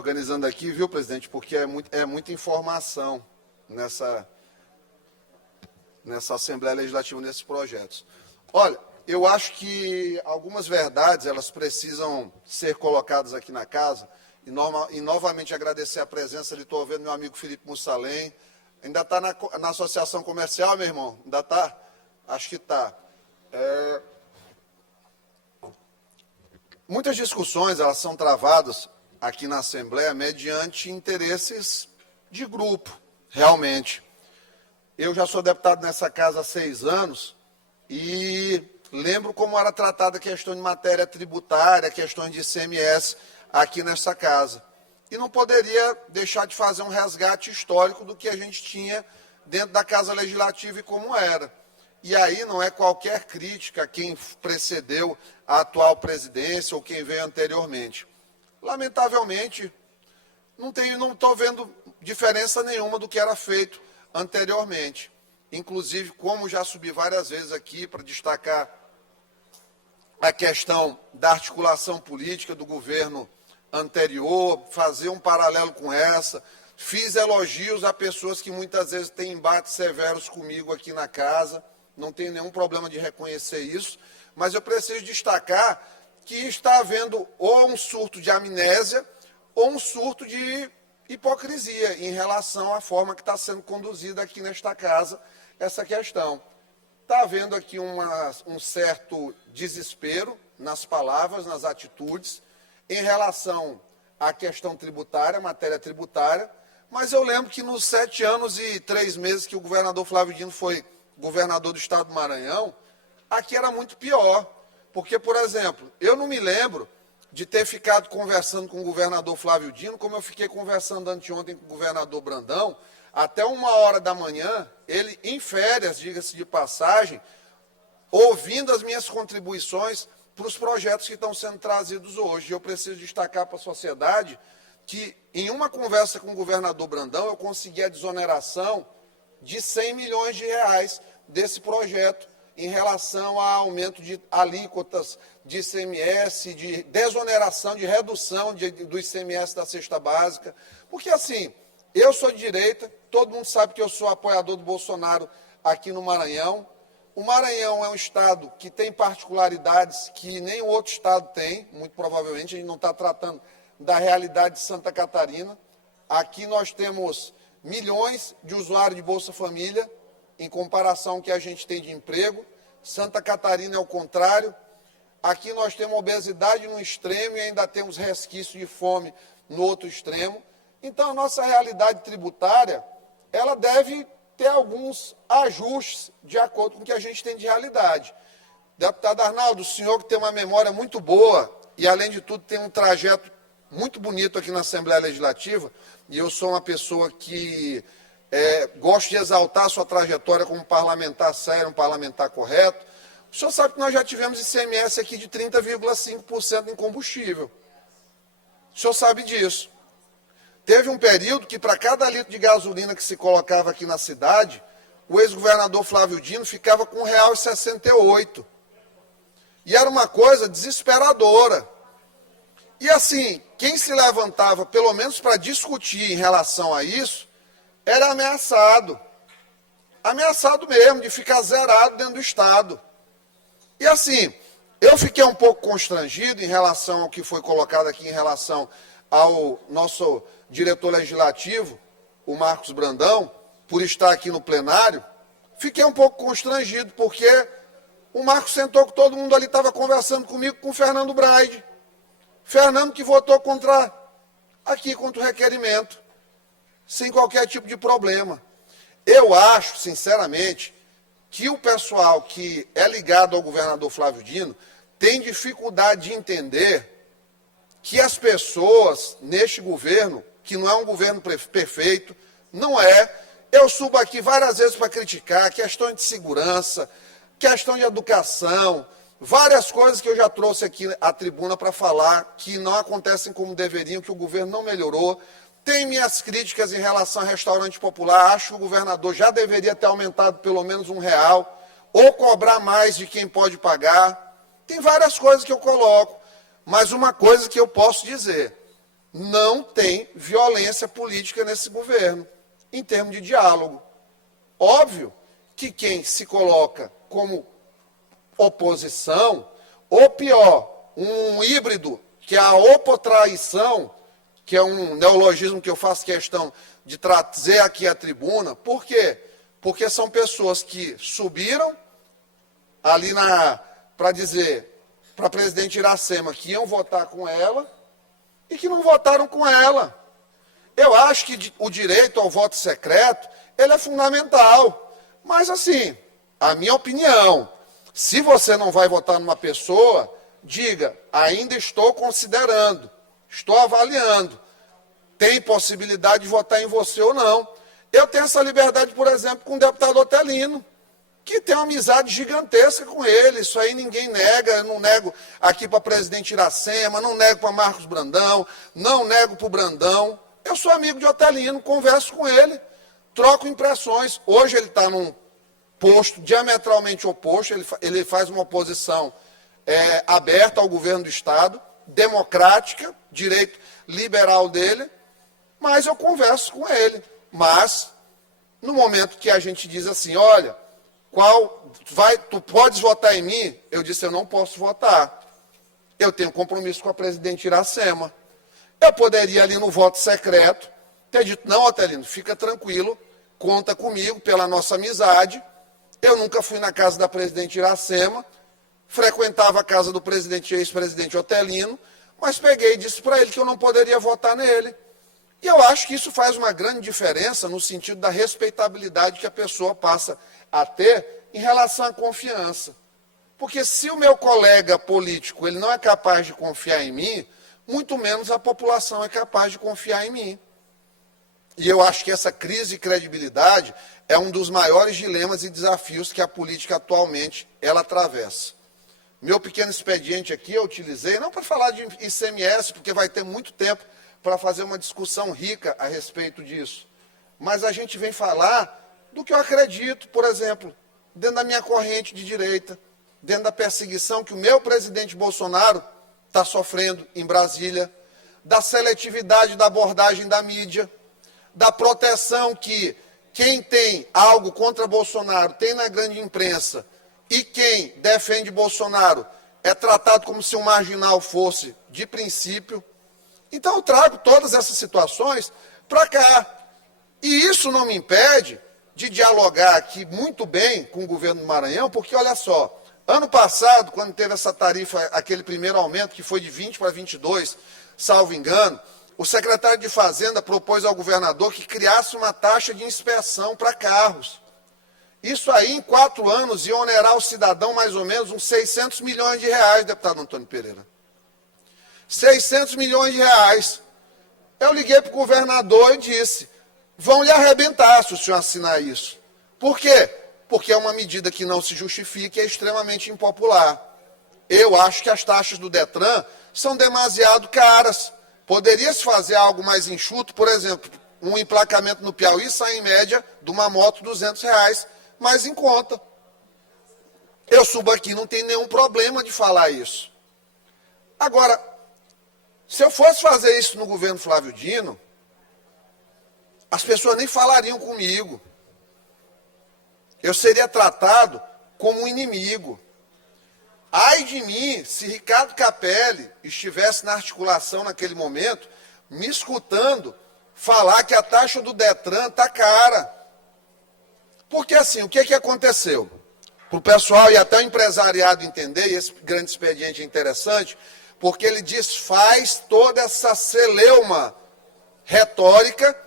organizando aqui, viu, presidente, porque é muita informação nessa Assembleia Legislativa, nesses projetos. Olha, eu acho que algumas verdades, elas precisam ser colocadas aqui na casa, e novamente agradecer a presença, ali estou vendo meu amigo Felipe Mussalem, ainda está na Associação Comercial, meu irmão? Ainda está? Acho que está. Muitas discussões, elas são travadas aqui na Assembleia mediante interesses de grupo, realmente. Eu já sou deputado nessa casa há 6 anos e lembro como era tratada a questão de matéria tributária, questões de ICMS aqui nessa casa. E não poderia deixar de fazer um resgate histórico do que a gente tinha dentro da Casa Legislativa e como era. E aí não é qualquer crítica a quem precedeu a atual presidência ou quem veio anteriormente. Lamentavelmente, não estou vendo diferença nenhuma do que era feito anteriormente. Inclusive, como já subi várias vezes aqui para destacar a questão da articulação política do governo anterior, fazer um paralelo com essa, fiz elogios a pessoas que muitas vezes têm embates severos comigo aqui na casa, não tenho nenhum problema de reconhecer isso, mas eu preciso destacar que está havendo ou um surto de amnésia ou um surto de hipocrisia em relação à forma que está sendo conduzida aqui nesta casa essa questão. Está havendo aqui um certo desespero nas palavras, nas atitudes, em relação à questão tributária, matéria tributária, mas eu lembro que nos 7 anos e 3 meses que o governador Flávio Dino foi governador do estado do Maranhão, aqui era muito pior. Porque, por exemplo, eu não me lembro de ter ficado conversando com o governador Flávio Dino, como eu fiquei conversando anteontem com o governador Brandão, até 1h da manhã, ele em férias, diga-se de passagem, ouvindo as minhas contribuições para os projetos que estão sendo trazidos hoje. Eu preciso destacar para a sociedade que, em uma conversa com o governador Brandão, eu consegui a desoneração de 100 milhões de reais desse projeto, em relação ao aumento de alíquotas de ICMS, de desoneração, de redução do ICMS da cesta básica. Porque, assim, eu sou de direita, todo mundo sabe que eu sou apoiador do Bolsonaro aqui no Maranhão. O Maranhão é um estado que tem particularidades que nenhum outro estado tem, muito provavelmente, a gente não está tratando da realidade de Santa Catarina. Aqui nós temos milhões de usuários de Bolsa Família, em comparação ao que a gente tem de emprego. Santa Catarina é o contrário. Aqui nós temos obesidade no extremo e ainda temos resquício de fome no outro extremo. Então, a nossa realidade tributária, ela deve ter alguns ajustes de acordo com o que a gente tem de realidade. Deputado Arnaldo, o senhor que tem uma memória muito boa e, além de tudo, tem um trajeto muito bonito aqui na Assembleia Legislativa, e eu sou uma pessoa que gosto de exaltar a sua trajetória como parlamentar sério, um parlamentar correto. O senhor sabe que nós já tivemos ICMS aqui de 30,5% em combustível. O senhor sabe disso. Teve um período que, para cada litro de gasolina que se colocava aqui na cidade, o ex-governador Flávio Dino ficava com R$ 1,68. E era uma coisa desesperadora. E assim, quem se levantava, pelo menos para discutir em relação a isso, era ameaçado. Ameaçado mesmo, de ficar zerado dentro do Estado. E assim, eu fiquei um pouco constrangido em relação ao que foi colocado aqui, em relação ao nosso diretor legislativo, o Marcos Brandão, por estar aqui no plenário. Fiquei um pouco constrangido, porque o Marcos sentou com todo mundo ali, estava conversando comigo, com o Fernando Braide. Fernando que votou contra o requerimento, sem qualquer tipo de problema. Eu acho, sinceramente, que o pessoal que é ligado ao governador Flávio Dino tem dificuldade de entender que as pessoas neste governo, que não é um governo perfeito, não é. Eu subo aqui várias vezes para criticar questões de segurança, questão de educação, várias coisas que eu já trouxe aqui à tribuna para falar que não acontecem como deveriam, que o governo não melhorou. Tem minhas críticas em relação ao restaurante popular. Acho que o governador já deveria ter aumentado pelo menos R$1, ou cobrar mais de quem pode pagar. Tem várias coisas que eu coloco, mas uma coisa que eu posso dizer, não tem violência política nesse governo, em termos de diálogo. Óbvio que quem se coloca como oposição, ou pior, um híbrido, que é a opotraição, que é um neologismo que eu faço questão de trazer aqui à tribuna. Por quê? Porque são pessoas que subiram ali para dizer para a presidente Iracema que iam votar com ela e que não votaram com ela. Eu acho que o direito ao voto secreto, ele é fundamental. Mas, assim, a minha opinião, se você não vai votar numa pessoa, diga, ainda estou considerando, estou avaliando, tem possibilidade de votar em você ou não. Eu tenho essa liberdade, por exemplo, com o deputado Otelino, que tem uma amizade gigantesca com ele, isso aí ninguém nega, eu não nego aqui para a presidente Iracema, não nego para Marcos Brandão, não nego para o Brandão. Eu sou amigo de Otelino, converso com ele, troco impressões. Hoje ele está num posto diametralmente oposto, ele faz uma oposição aberta ao governo do Estado, democrática, direito liberal dele, mas eu converso com ele. Mas, no momento que a gente diz assim, olha, tu podes votar em mim? Eu disse, eu não posso votar. Eu tenho compromisso com a presidente Iracema. Eu poderia, ali no voto secreto, ter dito, não, Otelino, fica tranquilo, conta comigo pela nossa amizade. Eu nunca fui na casa da presidente Iracema, frequentava a casa do presidente e ex-presidente Otelino, mas peguei e disse para ele que eu não poderia votar nele. E eu acho que isso faz uma grande diferença no sentido da respeitabilidade que a pessoa passa a ter em relação à confiança. Porque se o meu colega político ele não é capaz de confiar em mim, muito menos a população é capaz de confiar em mim. E eu acho que essa crise de credibilidade é um dos maiores dilemas e desafios que a política atualmente ela atravessa. Meu pequeno expediente aqui eu utilizei, não para falar de ICMS, porque vai ter muito tempo para fazer uma discussão rica a respeito disso. Mas a gente vem falar do que eu acredito, por exemplo, dentro da minha corrente de direita, dentro da perseguição que o meu presidente Bolsonaro está sofrendo em Brasília, da seletividade da abordagem da mídia, da proteção que quem tem algo contra Bolsonaro tem na grande imprensa e quem defende Bolsonaro é tratado como se um marginal fosse de princípio. Então eu trago todas essas situações para cá. E isso não me impede de dialogar aqui muito bem com o governo do Maranhão, porque olha só, ano passado, quando teve essa tarifa, aquele primeiro aumento, que foi de 20 para 22, salvo engano, o secretário de Fazenda propôs ao governador que criasse uma taxa de inspeção para carros. Isso aí, em 4 anos, ia onerar o cidadão mais ou menos uns 600 milhões de reais, deputado Antônio Pereira. 600 milhões de reais. Eu liguei para o governador e disse, vão lhe arrebentar se o senhor assinar isso. Por quê? Porque é uma medida que não se justifica e é extremamente impopular. Eu acho que as taxas do Detran são demasiado caras. Poderia-se fazer algo mais enxuto, por exemplo, um emplacamento no Piauí sai em média de uma moto R$200, mais em conta. Eu subo aqui, não tem nenhum problema de falar isso. Agora, se eu fosse fazer isso no governo Flávio Dino, as pessoas nem falariam comigo. Eu seria tratado como um inimigo. Ai de mim, se Ricardo Capelli estivesse na articulação naquele momento, me escutando falar que a taxa do Detran está cara. Porque assim, o que aconteceu? Para o pessoal e até o empresariado entender, e esse grande expediente é interessante, porque ele desfaz toda essa celeuma retórica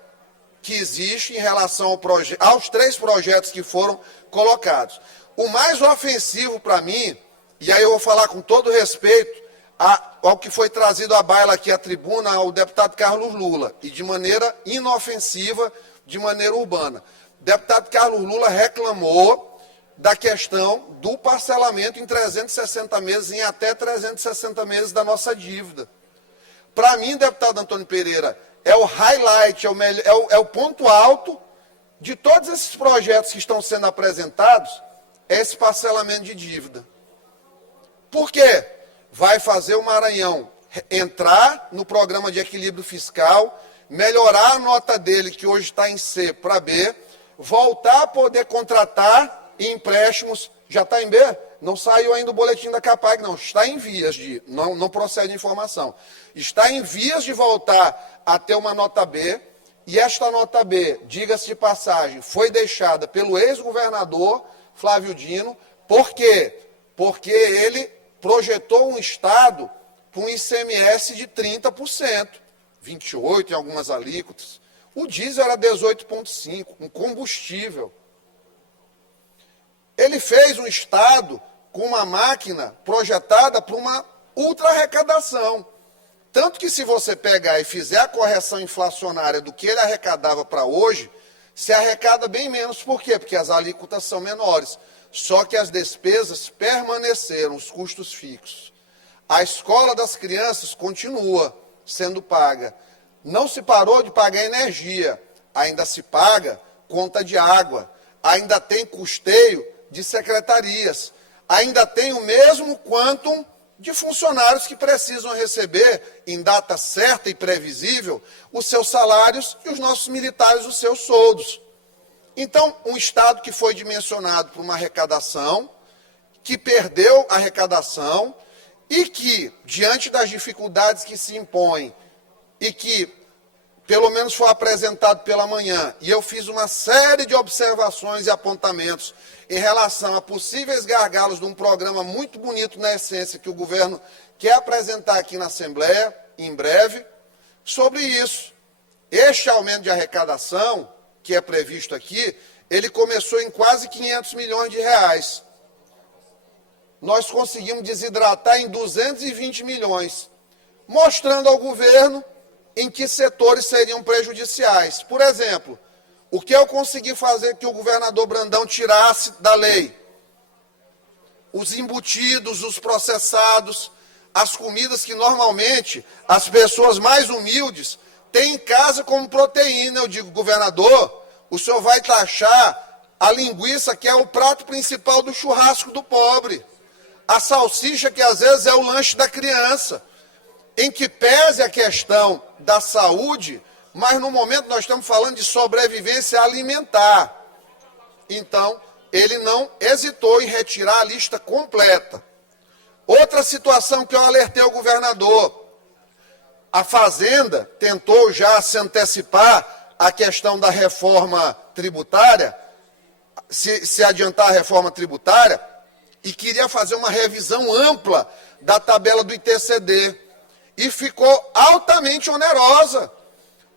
que existe em relação aos 3 projetos que foram colocados. O mais ofensivo para mim, e aí eu vou falar com todo respeito ao que foi trazido à baila aqui à tribuna, ao deputado Carlos Lula, e de maneira inofensiva, de maneira urbana. O deputado Carlos Lula reclamou da questão do parcelamento em 360 meses, em até 360 meses da nossa dívida. Para mim, deputado Antônio Pereira, é o highlight, é o ponto alto de todos esses projetos que estão sendo apresentados, é esse parcelamento de dívida. Por quê? Vai fazer o Maranhão entrar no programa de equilíbrio fiscal, melhorar a nota dele, que hoje está em C, para B, voltar a poder contratar empréstimos, já está em B? Não saiu ainda o boletim da Capag, não, está em vias de, não procede a informação, está em vias de voltar a ter uma nota B, e esta nota B, diga-se de passagem, foi deixada pelo ex-governador Flávio Dino. Por quê? Porque ele projetou um Estado com ICMS de 30%, 28% em algumas alíquotas. O diesel era 18,5%, um combustível. Ele fez um Estado com uma máquina projetada para uma ultra-arrecadação. Tanto que se você pegar e fizer a correção inflacionária do que ele arrecadava para hoje, se arrecada bem menos. Por quê? Porque as alíquotas são menores. Só que as despesas permaneceram, os custos fixos. A escola das crianças continua sendo paga. Não se parou de pagar energia, ainda se paga conta de água, ainda tem custeio de secretarias, ainda tem o mesmo quantum de funcionários que precisam receber, em data certa e previsível, os seus salários e os nossos militares os seus soldos. Então, um Estado que foi dimensionado por uma arrecadação, que perdeu a arrecadação e que, diante das dificuldades que se impõem e que, pelo menos foi apresentado pela manhã, e eu fiz uma série de observações e apontamentos em relação a possíveis gargalos de um programa muito bonito na essência que o governo quer apresentar aqui na Assembleia, em breve, sobre isso. Este aumento de arrecadação, que é previsto aqui, ele começou em quase 500 milhões de reais. Nós conseguimos desidratar em 220 milhões, mostrando ao governo em que setores seriam prejudiciais. Por exemplo, o que eu consegui fazer que o governador Brandão tirasse da lei? Os embutidos, os processados, as comidas que normalmente as pessoas mais humildes têm em casa como proteína. Eu digo, governador, o senhor vai taxar a linguiça, que é o prato principal do churrasco do pobre, a salsicha, que às vezes é o lanche da criança, em que pese a questão da saúde, mas no momento nós estamos falando de sobrevivência alimentar. Então, ele não hesitou em retirar a lista completa. Outra situação que eu alertei ao governador, a Fazenda tentou já se antecipar à questão da reforma tributária, se adiantar a reforma tributária, e queria fazer uma revisão ampla da tabela do ITCD. E ficou altamente onerosa.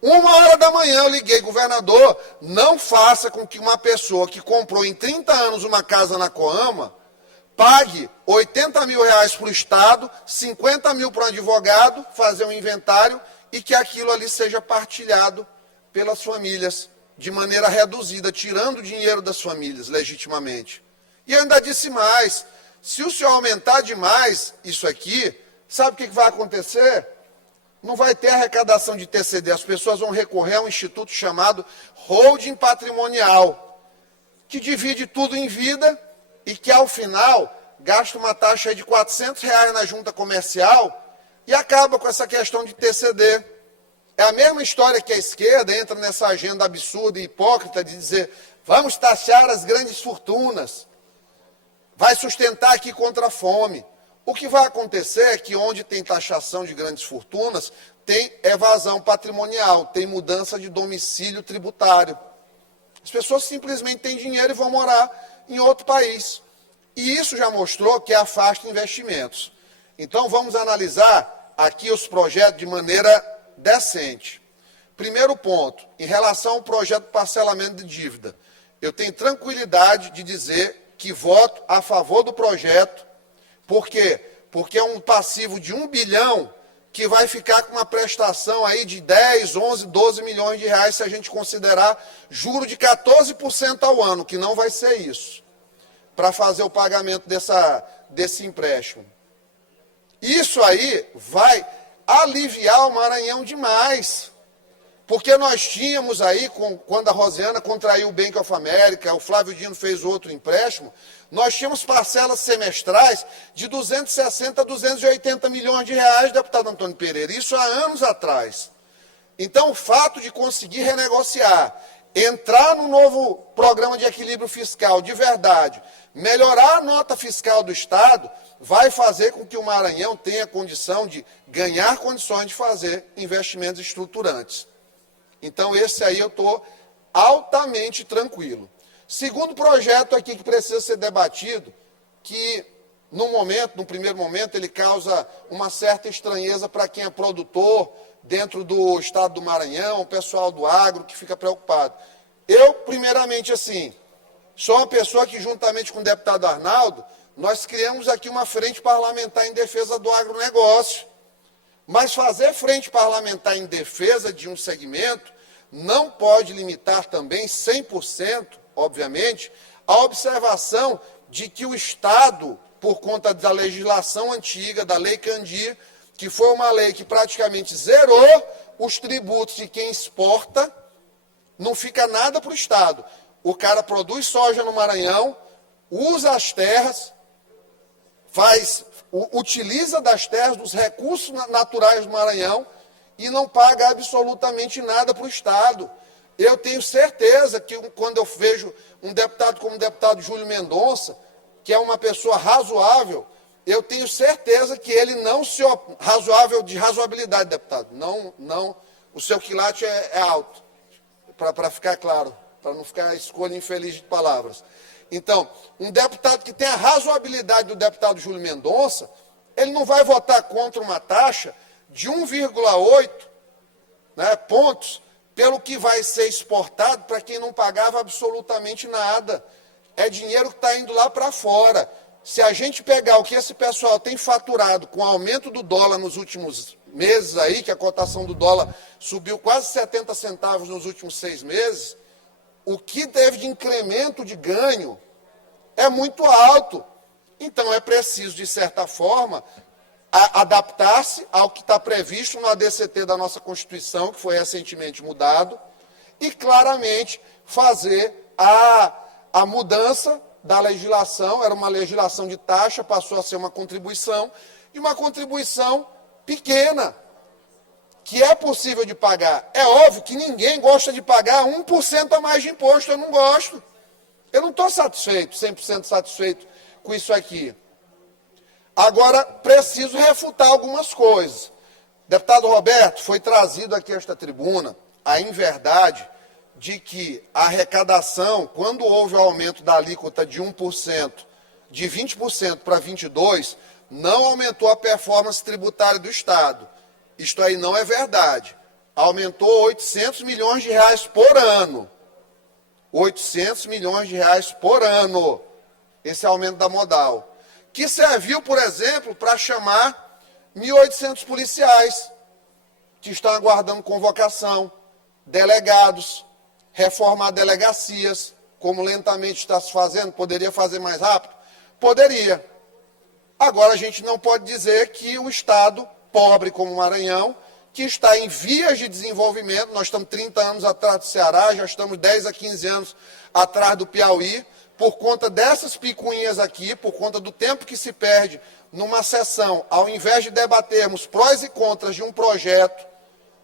1h da manhã eu liguei, governador, não faça com que uma pessoa que comprou em 30 anos uma casa na Coama pague 80 mil reais para o Estado, 50 mil para o advogado, fazer um inventário, e que aquilo ali seja partilhado pelas famílias de maneira reduzida, tirando o dinheiro das famílias, legitimamente. E eu ainda disse mais, se o senhor aumentar demais isso aqui, sabe o que vai acontecer? Não vai ter arrecadação de TCD, as pessoas vão recorrer a um instituto chamado holding patrimonial, que divide tudo em vida e que, ao final, gasta uma taxa de R$400 na junta comercial e acaba com essa questão de TCD. É a mesma história que a esquerda entra nessa agenda absurda e hipócrita de dizer, vamos taxar as grandes fortunas, vai sustentar aqui contra a fome. O que vai acontecer é que onde tem taxação de grandes fortunas, tem evasão patrimonial, tem mudança de domicílio tributário. As pessoas simplesmente têm dinheiro e vão morar em outro país. E isso já mostrou que afasta investimentos. Então vamos analisar aqui os projetos de maneira decente. Primeiro ponto, em relação ao projeto de parcelamento de dívida. Eu tenho tranquilidade de dizer que voto a favor do projeto. Por quê? Porque é um passivo de 1 bilhão que vai ficar com uma prestação aí de 10, 11, 12 milhões de reais se a gente considerar juro de 14% ao ano, que não vai ser isso, para fazer o pagamento desse empréstimo. Isso aí vai aliviar o Maranhão demais. Porque nós tínhamos aí, quando a Rosiana contraiu o Bank of America, o Flávio Dino fez outro empréstimo, nós tínhamos parcelas semestrais de 260 a 280 milhões de reais, deputado Antônio Pereira, isso há anos atrás. Então, o fato de conseguir renegociar, entrar no novo programa de equilíbrio fiscal de verdade, melhorar a nota fiscal do Estado, vai fazer com que o Maranhão tenha condição de ganhar condições de fazer investimentos estruturantes. Então, esse aí eu estou altamente tranquilo. Segundo projeto aqui que precisa ser debatido, que no primeiro momento, ele causa uma certa estranheza para quem é produtor dentro do estado do Maranhão, o pessoal do agro que fica preocupado. Eu, primeiramente, assim, sou uma pessoa que, juntamente com o deputado Arnaldo, nós criamos aqui uma frente parlamentar em defesa do agronegócio. Mas fazer frente parlamentar em defesa de um segmento não pode limitar também 100%, obviamente, a observação de que o Estado, por conta da legislação antiga, da Lei Candir, que foi uma lei que praticamente zerou os tributos de quem exporta, não fica nada para o Estado. O cara produz soja no Maranhão, usa as terras, utiliza das terras, dos recursos naturais do Maranhão e não paga absolutamente nada para o Estado. Eu tenho certeza que quando eu vejo um deputado como o deputado Júlio Mendonça, que é uma pessoa razoável, eu tenho certeza que ele não se... Razoável de razoabilidade, deputado. Não, o seu quilate é alto, para ficar claro, para não ficar a escolha infeliz de palavras. Então, um deputado que tem a razoabilidade do deputado Júlio Mendonça, ele não vai votar contra uma taxa de 1,8 pontos pelo que vai ser exportado para quem não pagava absolutamente nada. É dinheiro que está indo lá para fora. Se a gente pegar o que esse pessoal tem faturado com o aumento do dólar nos últimos meses aí, que a cotação do dólar subiu quase 70 centavos nos últimos 6 meses, o que teve de incremento de ganho é muito alto. Então, é preciso, de certa forma, adaptar-se ao que está previsto no ADCT da nossa Constituição, que foi recentemente mudado, e, claramente, fazer a mudança da legislação. Era uma legislação de taxa, passou a ser uma contribuição, e uma contribuição pequena, que é possível de pagar. É óbvio que ninguém gosta de pagar 1% a mais de imposto, eu não gosto. Eu não estou satisfeito, 100% satisfeito com isso aqui. Agora, preciso refutar algumas coisas. Deputado Roberto, foi trazido aqui a esta tribuna a inverdade de que a arrecadação, quando houve o aumento da alíquota de 1%, de 20% para 22%, não aumentou a performance tributária do Estado. Isto aí não é verdade. Aumentou 800 milhões de reais por ano. 800 milhões de reais por ano, esse aumento da modal. Que serviu, por exemplo, para chamar 1.800 policiais que estão aguardando convocação, delegados, reformar delegacias, como lentamente está se fazendo. Poderia fazer mais rápido? Poderia. Agora, a gente não pode dizer que o Estado, pobre como o Maranhão, que está em vias de desenvolvimento, nós estamos 30 anos atrás do Ceará, já estamos 10 a 15 anos atrás do Piauí, por conta dessas picuinhas aqui, por conta do tempo que se perde numa sessão, ao invés de debatermos prós e contras de um projeto,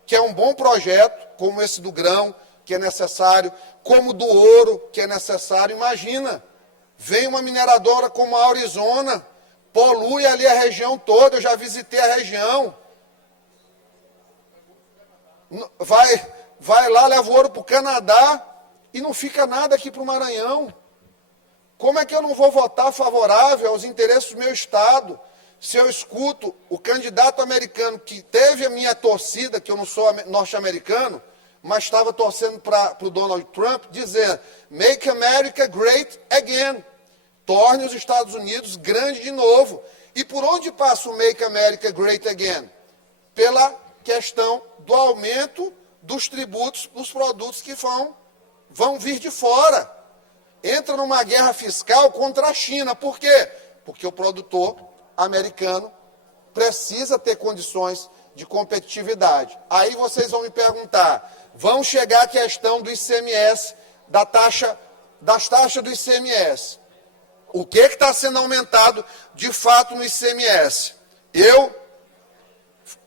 que é um bom projeto, como esse do grão, que é necessário, como do ouro, que é necessário, imagina, vem uma mineradora como a Arizona, polui ali a região toda, eu já visitei a região, vai lá, leva o ouro para o Canadá e não fica nada aqui para o Maranhão. Como é que eu não vou votar favorável aos interesses do meu Estado, se eu escuto o candidato americano que teve a minha torcida, que eu não sou norte-americano, mas estava torcendo para o Donald Trump, dizer, make America great again, torne os Estados Unidos grande de novo. E por onde passa o make America great again? Pela questão do aumento dos tributos dos produtos que vão vir de fora. Entra numa guerra fiscal contra a China. Por quê? Porque o produtor americano precisa ter condições de competitividade. Aí vocês vão me perguntar, vão chegar à questão do ICMS, das taxas do ICMS. O que está sendo aumentado de fato no ICMS? Eu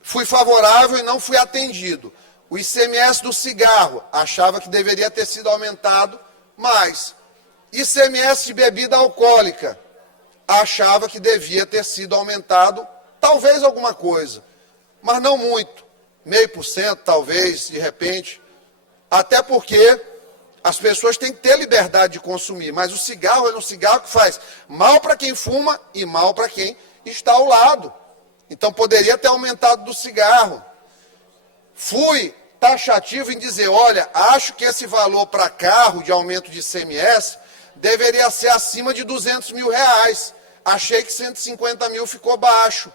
fui favorável e não fui atendido. O ICMS do cigarro, achava que deveria ter sido aumentado mais. ICMS de bebida alcoólica, achava que devia ter sido aumentado, talvez alguma coisa, mas não muito, 0,5%, talvez, de repente, até porque as pessoas têm que ter liberdade de consumir, mas o cigarro é um cigarro que faz mal para quem fuma e mal para quem está ao lado. Então, poderia ter aumentado do cigarro. Fui taxativo em dizer, olha, acho que esse valor para carro de aumento de ICMS deveria ser acima de R$200 mil. Achei que 150 mil ficou baixo.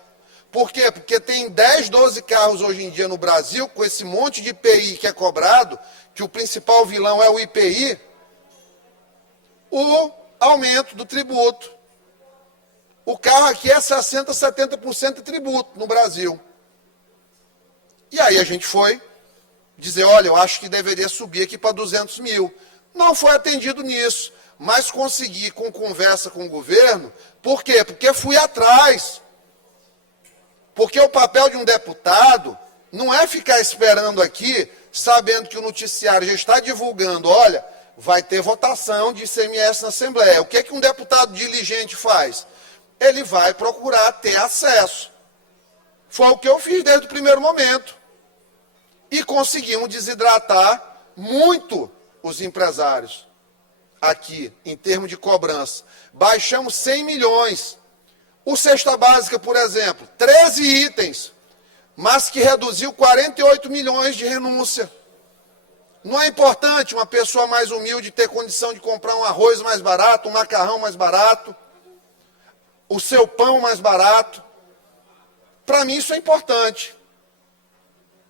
Por quê? Porque tem 10, 12 carros hoje em dia no Brasil, com esse monte de IPI que é cobrado, que o principal vilão é o IPI, o aumento do tributo. O carro aqui é 60%, 70% de tributo no Brasil. E aí a gente foi dizer, olha, eu acho que deveria subir aqui para 200 mil. Não foi atendido nisso, mas consegui com conversa com o governo. Por quê? Porque fui atrás. Porque o papel de um deputado não é ficar esperando aqui, sabendo que o noticiário já está divulgando, olha, vai ter votação de ICMS na Assembleia. O que que um deputado diligente faz? Ele vai procurar ter acesso. Foi o que eu fiz desde o primeiro momento. E conseguimos desidratar muito os empresários aqui, em termos de cobrança. Baixamos 100 milhões. O Cesta Básica, por exemplo, 13 itens, mas que reduziu 48 milhões de renúncia. Não é importante uma pessoa mais humilde ter condição de comprar um arroz mais barato, um macarrão mais barato, o seu pão mais barato? Para mim isso é importante.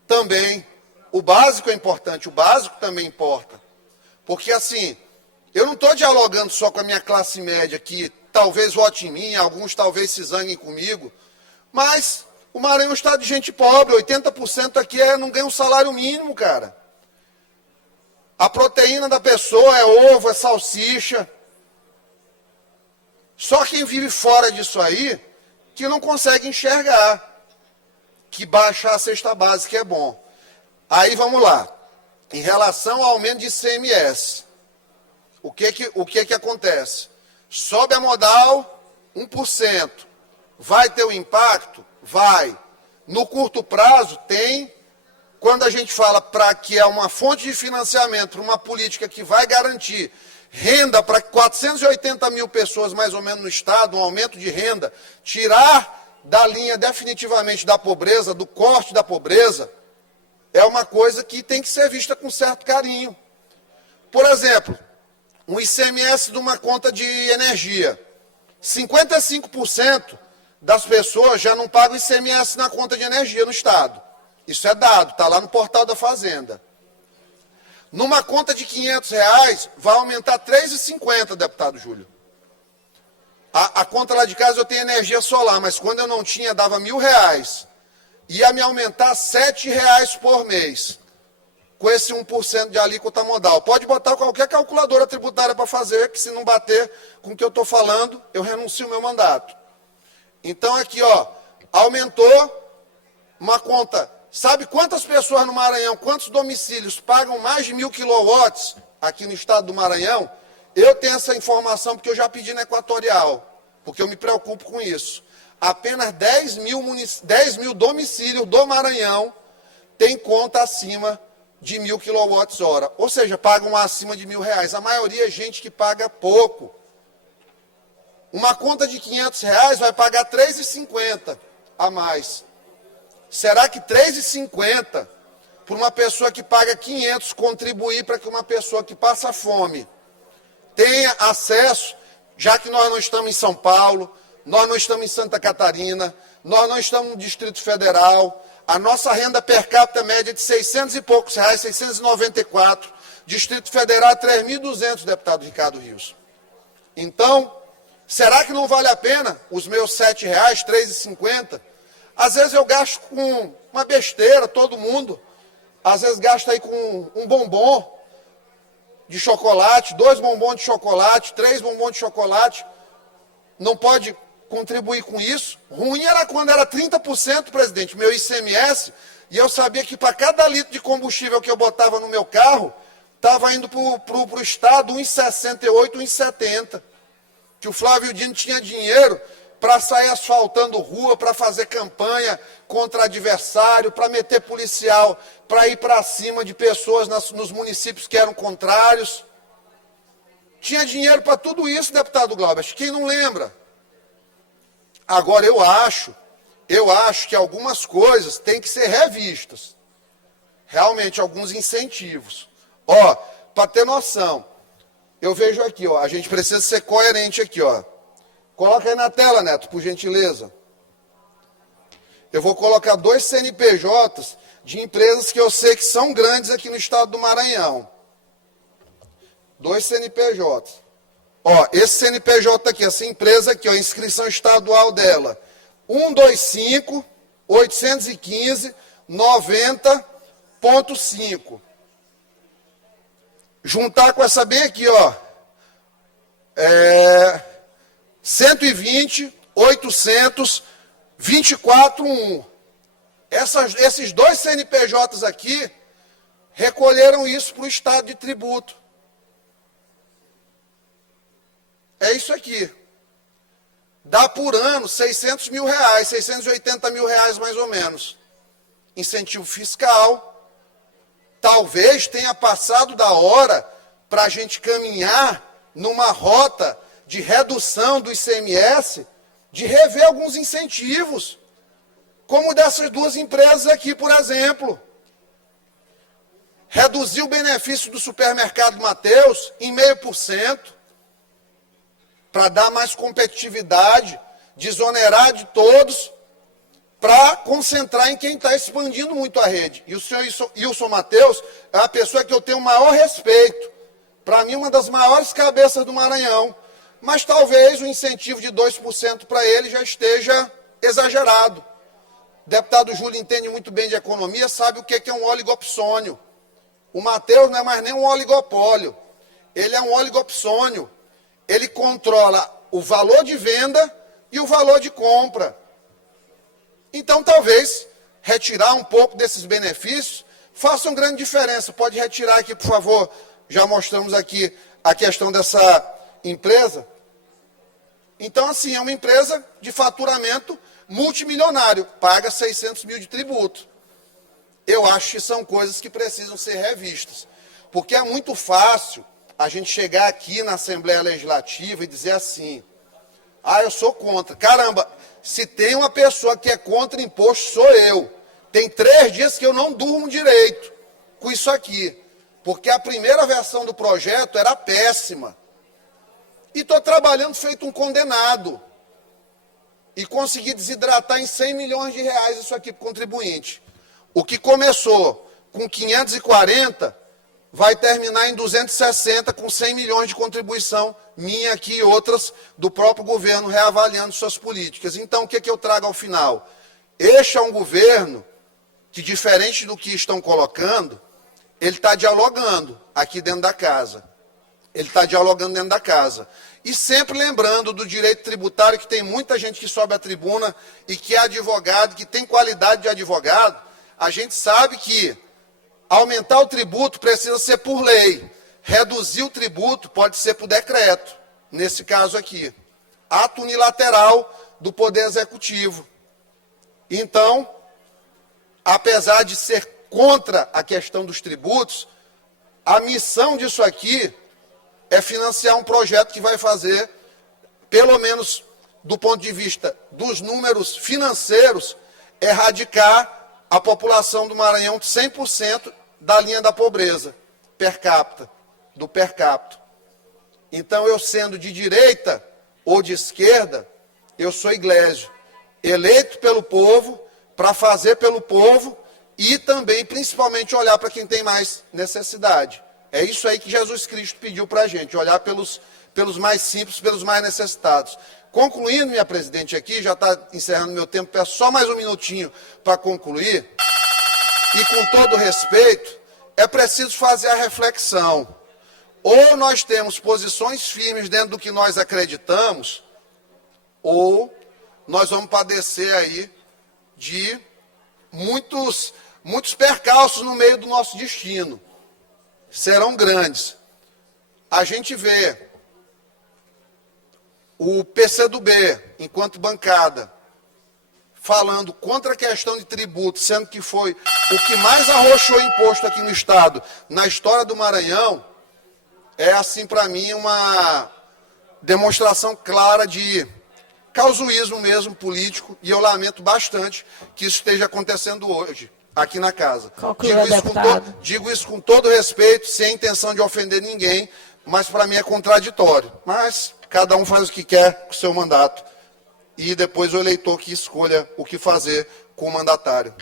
Também, o básico é importante, o básico também importa. Porque assim, eu não estou dialogando só com a minha classe média que talvez vote em mim, alguns talvez se zanguem comigo, mas o Maranhão está de gente pobre, 80% aqui não ganha um salário mínimo, cara. A proteína da pessoa é ovo, é salsicha. Só quem vive fora disso aí, que não consegue enxergar que baixar a cesta básica é bom. Aí vamos lá. Em relação ao aumento de ICMS, o que acontece? Sobe a modal 1%. Vai ter um impacto? Vai. No curto prazo, tem. Quando a gente fala para que é uma fonte de financiamento, para uma política que vai garantir renda para 480 mil pessoas, mais ou menos, no Estado, um aumento de renda, tirar da linha definitivamente da pobreza, do corte da pobreza, é uma coisa que tem que ser vista com certo carinho. Por exemplo, um ICMS de uma conta de energia. 55% das pessoas já não pagam ICMS na conta de energia no Estado. Isso é dado, está lá no portal da Fazenda. Numa conta de R$500, vai aumentar R$3,50, deputado Júlio. A conta lá de casa eu tenho energia solar, mas quando eu não tinha, dava R$1.000. Ia me aumentar R$7 por mês, com esse 1% de alíquota modal. Pode botar qualquer calculadora tributária para fazer, que se não bater com o que eu estou falando, eu renuncio ao meu mandato. Então aqui, ó, aumentou uma conta. Sabe quantas pessoas no Maranhão, quantos domicílios pagam mais de 1.000 quilowatts aqui no estado do Maranhão? Eu tenho essa informação porque eu já pedi na Equatorial, porque eu me preocupo com isso. Apenas 10 mil domicílios do Maranhão têm conta acima de 1.000 kWh. Ou seja, pagam acima de R$1.000. A maioria é gente que paga pouco. Uma conta de R$500 vai pagar R$3,50 a mais. Será que R$3,50 para uma pessoa que paga 500 contribuir para que uma pessoa que passa fome tenha acesso, já que nós não estamos em São Paulo, nós não estamos em Santa Catarina, nós não estamos no Distrito Federal, a nossa renda per capita média é de 600 e poucos reais, 694, Distrito Federal 3.200, deputado Ricardo Rios. Então, será que não vale a pena os meus R$7, R$3,50? Às vezes eu gasto com uma besteira, todo mundo. às vezes gasta aí com um bombom de chocolate, 2 bombons de chocolate, 3 bombons de chocolate, não pode contribuir com isso. Ruim era quando era 30%, presidente, meu ICMS, e eu sabia que para cada litro de combustível que eu botava no meu carro, estava indo para o Estado 1,68, 1,70. Que o Flávio Dino tinha dinheiro para sair asfaltando rua, para fazer campanha contra adversário, para meter policial, para ir para cima de pessoas nos municípios que eram contrários. Tinha dinheiro para tudo isso, deputado Glauber. Quem não lembra? Agora, eu acho que algumas coisas têm que ser revistas. Realmente, alguns incentivos. Ó, para ter noção, eu vejo aqui, ó, a gente precisa ser coerente aqui, ó. Coloca aí na tela, Neto, por gentileza. Eu vou colocar 2 CNPJs de empresas que eu sei que são grandes aqui no estado do Maranhão. 2 CNPJs. Ó, esse CNPJ aqui, essa empresa aqui, ó, a inscrição estadual dela, 125 815 90.5. Juntar com essa bem aqui, ó, 120 800 24.1. Esses 2 CNPJs aqui recolheram isso para o Estado de tributo. É isso aqui. Dá por ano 600 mil reais, 680 mil reais mais ou menos. Incentivo fiscal. Talvez tenha passado da hora para a gente caminhar numa rota de redução do ICMS, de rever alguns incentivos, como dessas 2 empresas aqui, por exemplo. Reduzir o benefício do supermercado Mateus em 0,5%, para dar mais competitividade, desonerar de todos, para concentrar em quem está expandindo muito a rede. E o senhor Wilson Mateus é uma pessoa que eu tenho o maior respeito. Para mim, uma das maiores cabeças do Maranhão. Mas talvez o incentivo de 2% para ele já esteja exagerado. O deputado Júlio entende muito bem de economia, sabe o que é um oligopsônio. O Mateus não é mais nem um oligopólio. Ele é um oligopsônio. Ele controla o valor de venda e o valor de compra. Então, talvez, retirar um pouco desses benefícios faça uma grande diferença. Pode retirar aqui, por favor. Já mostramos aqui a questão dessa empresa. Então, assim, é uma empresa de faturamento multimilionário. Paga 600 mil de tributo. Eu acho que são coisas que precisam ser revistas. Porque é muito fácil a gente chegar aqui na Assembleia Legislativa e dizer assim, eu sou contra. Caramba, se tem uma pessoa que é contra imposto, sou eu. Tem 3 dias que eu não durmo direito com isso aqui. Porque a primeira versão do projeto era péssima. E estou trabalhando feito um condenado. E consegui desidratar em 100 milhões de reais isso aqui para o contribuinte. O que começou com 540, vai terminar em 260, com 100 milhões de contribuição minha aqui e outras do próprio governo reavaliando suas políticas. Então, o que eu trago ao final? Este é um governo que, diferente do que estão colocando, ele está dialogando aqui dentro da casa. Ele está dialogando dentro da casa. E sempre lembrando do direito tributário, que tem muita gente que sobe a tribuna e que é advogado, que tem qualidade de advogado. A gente sabe que aumentar o tributo precisa ser por lei. Reduzir o tributo pode ser por decreto, nesse caso aqui. Ato unilateral do Poder Executivo. Então, apesar de ser contra a questão dos tributos, a missão disso aqui é financiar um projeto que vai fazer, pelo menos do ponto de vista dos números financeiros, erradicar a população do Maranhão 100% da linha da pobreza per capita, do per capita. Então, eu sendo de direita ou de esquerda, eu sou Iglesio, eleito pelo povo, para fazer pelo povo e também, principalmente, olhar para quem tem mais necessidade. É isso aí que Jesus Cristo pediu para a gente, olhar pelos mais simples, pelos mais necessitados. Concluindo, minha presidente, aqui, já está encerrando meu tempo, peço só mais um minutinho para concluir. e com todo respeito, é preciso fazer a reflexão. Ou nós temos posições firmes dentro do que nós acreditamos, ou nós vamos padecer aí de muitos percalços no meio do nosso destino. Serão grandes. A gente vê o PCdoB, enquanto bancada, falando contra a questão de tributo, sendo que foi o que mais arrochou imposto aqui no Estado, na história do Maranhão, é, assim, para mim, uma demonstração clara de causuísmo mesmo político, e eu lamento bastante que isso esteja acontecendo hoje, aqui na casa. Digo isso com todo respeito, sem intenção de ofender ninguém, mas para mim é contraditório. Mas cada um faz o que quer com o seu mandato, e depois o eleitor que escolha o que fazer com o mandatário.